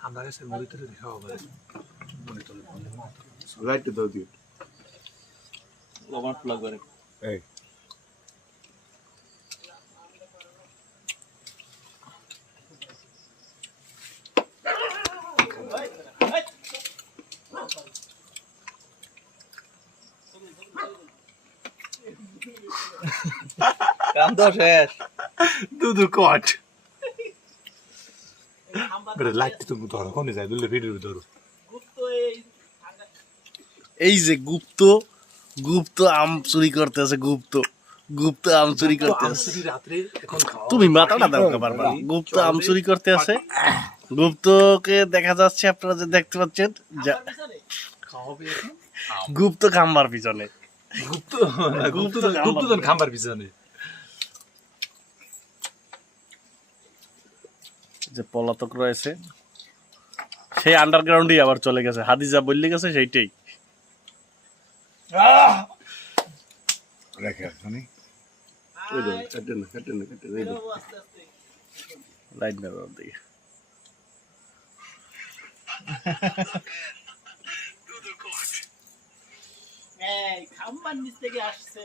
আমরা কাছে মনিটরে দেখাও হবে মনিটরে রাইট দাও দিও লবণ প্লাগ করে এই কাম তো শেষ দুধু কট বেরে লাইট তো ধরো কোনে যায় দুলে ভিডিও ধরো এই যে গুপ্ত গুপ্ত আম চুরি করতেছে গুপ্ত গুপ্ত আম চুরি করতেছে আমসুরি রাতে এখন খাও তুমি মাথাটা দাও বারবার গুপ্ত আম চুরি করতে আছে গুপ্তকে দেখা যাচ্ছে আপনারা যে দেখতে পাচ্ছেন খাওয়াবে এখন গুপ্ত খাম্বার পিছনে গুপ্ত গুপ্তধন খাম্বার পিছনে যে পলাতক রয়েছে সেই আন্ডারগ্রাউন্ডই আবার চলে গেছে হাদিজা বললে গেছে সেইটাই রেখে আসনি ওই দাও কাটে না এই দাও লাইট না দাও দিকে এই খাম্বার নিচ থেকে আসছে